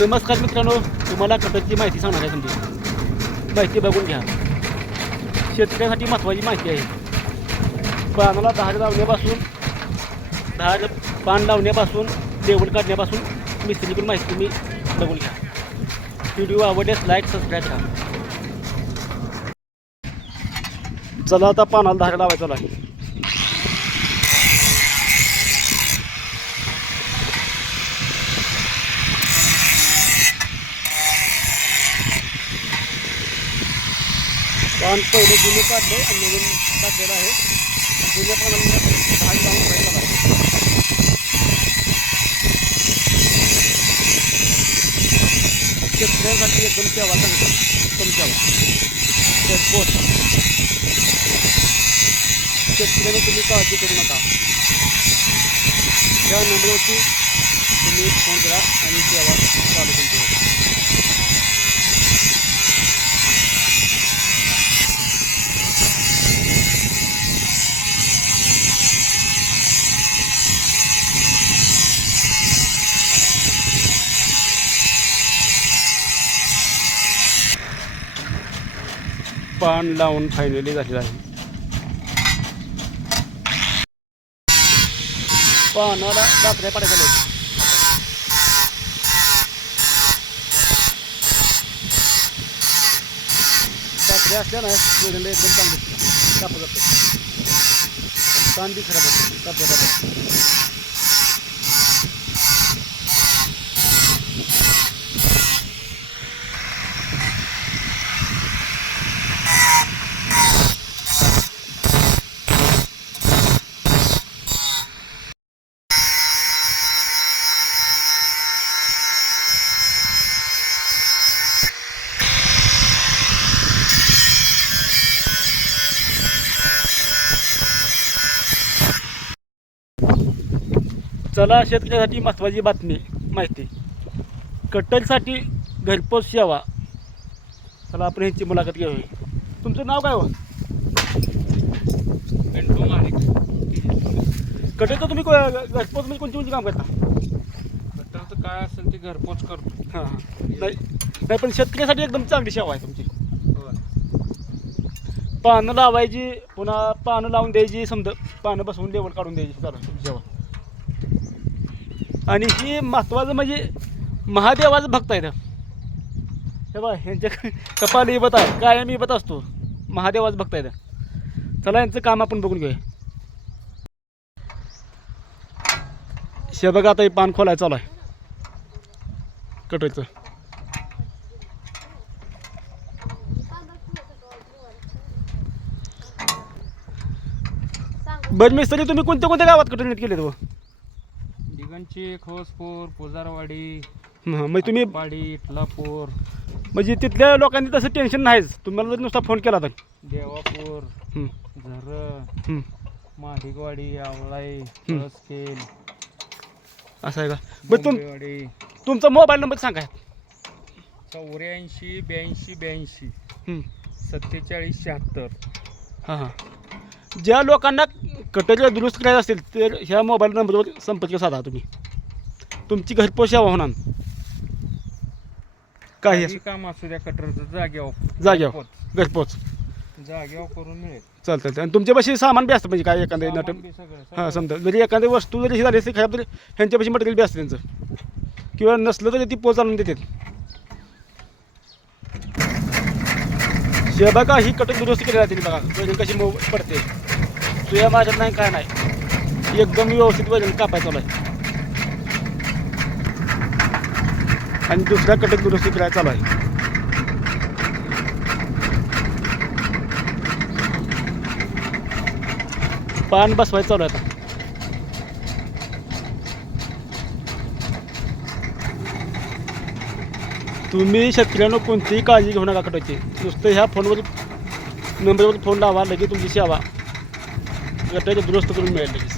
नमस्कार मित्रांनो तुम्हाला कटकची माहिती सांगणार आहे तुमची माहिती बघून घ्या. शेतकऱ्यासाठी महत्त्वाची माहिती आहे. पानाला दहार लावण्यापासून दहा पान लावण्यापासून लेवल काढण्यापासून मिस्त्रीकडून माहिती तुम्ही बघून घ्या. व्हिडिओ आवडल्यास लाईक सबस्क्राईब करा. चला आता पानाला धार लावायचा लागेल पान पहिले जुने काढले आणि नवीन काढलेलं आहे जुन्या पानाला दहा लावून राहिला शेतकऱ्यांसाठी एकदम सेवा चांगली उत्तम सेवा शेतपोट शेतकऱ्याने तुम्ही काळजी करू नका त्या नंबरवरती तुम्ही फ़ोन करा आणि सेवा चालू तुमची पान लावून फायनली झालेलं आहे. पानाला दात्र्या पडायच्या आहेत. असल्या ना वेगळे एकदम चांगले. कापत जातं पान बी खराब होतं कापल्या चला शेतकऱ्यासाठी महत्त्वाची बातमी माहिती. कट्टलसाठी घरपोच सेवा. चला आपण ह्यांची मुलाखत घेऊया. तुमचं नाव काय हो? पिंटू माणिक कट्टलचं तुम्ही को- घरपोच म्हणजे कोणती कोणती काम करता? कट्टरचं काय असेल ते घरपोच करतो. हां हां. नाही नाही पण शेतकऱ्यासाठी एकदम चांगली सेवा आहे तुमची. पानं लावायची पुन्हा पानं लावून द्यायची समजा पानं बसवून लेवल काढून द्यायची चालू तुमची सेवा. आणि ही महत्त्वाचं म्हणजे महादेवाचं भक्त आहे हे बघा ह्यांच्या कपाल इबत आहे. कायम इबत असतो. महादेवाचं भक्त आहे चला यांचं काम आपण बघून घेऊया. शे बघा आता हे पान खोलाय चालू आहे. कटोचं बरं मिस्त्री तुम्ही कोणत्या कोणत्या गावात कटोल केले तो हो? दिगंची खोसपूर पुजारवाडी मग तुम्ही पाडी इटलापूर. म्हणजे तिथल्या लोकांनी तसं टेन्शन नाहीच. तुम्हाला नुसता फोन केला तर. देवापूर हं, झर हं. माडिकवाडी आवळाई हं. कळसखेल असं आहे का? बरं तुम तुमचा मोबाईल नंबर सांगा. चौऱ्याऐंशी ब्याऐंशी ब्याऐंशी. हं, सत्तेचाळीस शहात्तर. हां हां. ज्या लोकांना कटोऱ्या दुरुस्त करायचं असतील तर ह्या मोबाईल नंबरवर संपर्क साधा तुम्ही. तुमची घरपोच सेवा होणार काही काम असू द्या कटरचं जाग्यावर जाग्यावर. घरपोच. करून मिळेल. चालतं चालतं आणि तुमच्यापाशी सामान बी असतं म्हणजे काय एखादं नट सामान बी सगळं हां. समजा. जरी एखादी वस्तू जरी ही झाली असती खराब तरी ह्यांच्यापाशी मटेरियल बी असतं त्यांचं. किंवा नसलं तरी ती पोच आणून देतात. शे बघा ही कटक दुरुस्ती केली जाते बघा. कशी मो पडते. तुझ्या माझ्यात नाही काय नाही. एकदम व्यवस्थित वजन कापायचं चालू आहे. आणि दुसऱ्या कटक दुरुस्ती करायला चालू आहे. पान बसवायचं चालू आहे आता. तुम्ही शेतकऱ्यांना कोणतीही काळजी घेऊ नका कटायची नुसतं ह्या फोनवर नंबरवर फोन लावा लगेच तुमची सेवा. गटाचे दुरुस्त करून मिळेल लगेच.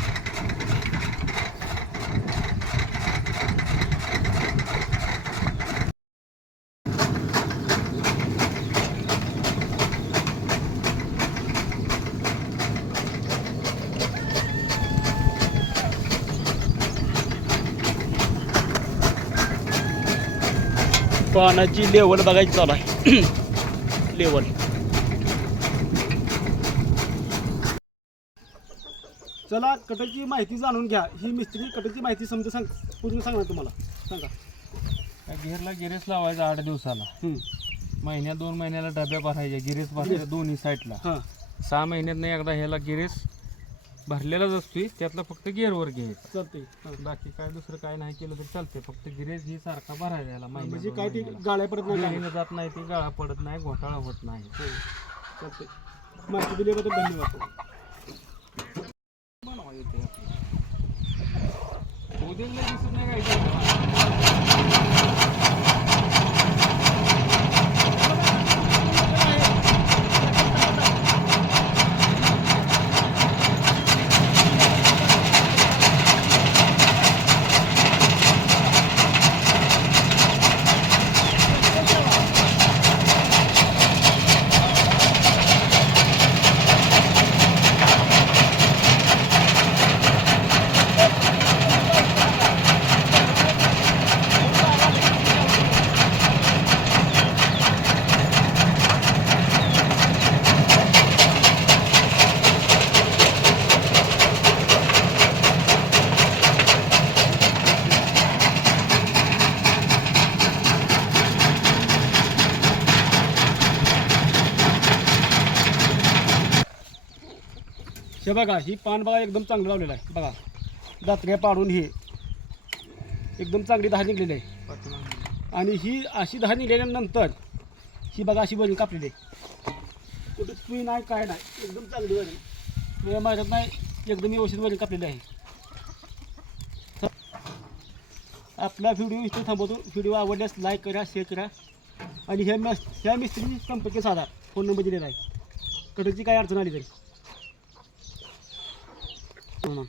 पाण्याची लेवल बघायची चालू आहे. लेवल चला कटरची माहिती जाणून घ्या. ही मिस्त्री कटरची माहिती समजा सांग पूर्ण सांगणार तुम्हाला. सांगा. त्या गिअरला गिरेस लावायचा आठ दिवसाला. हम्म. महिन्यात दोन महिन्याला डब्या भरायच्या गिरेस भरायच्या. दोन्ही साईडला. हां. सहा महिन्यात नाही एकदा ह्याला गिरेस भरलेलाच असतोय त्यातला फक्त गिअरवर घ्यायचा चालते हां. बाकी काय दुसरं काय नाही केलं तर चालते फक्त गिरेस ही सारखा भरायचा याला महिन्यात म्हणजे दोन काय ते महिन्याला. गाळ्या पडत नाही काय जात नाही ती गाळा पडत नाही घोटाळा होत नाही. चालते माहिती दिल्याबद्दल धन्यवाद. उद्याला दिसत नाही काय हे बघा ही पान बघा एकदम चांगलं लावलेलं आहे. बघा दात्र्या पाडून हे एकदम चांगली दहा निघलेली आहे. आणि ही अशी दहा निघाल्यानंतर ही बघा अशी वजन कापलेली आहे. कुठे सुई नाही काय नाही एकदम चांगली वजन वेळ माझ्यात नाही एकदम व्यवस्थित वजन कापलेली आहे. आपला व्हिडिओ इथे थांबवतो. व्हिडिओ आवडल्यास लाईक करा शेअर करा. आणि ह्या मस् ह्या मिस्त्री संपर्क साधा. फोन नंबर दिलेला आहे. कडची काय अडचण आली तरी. हो ना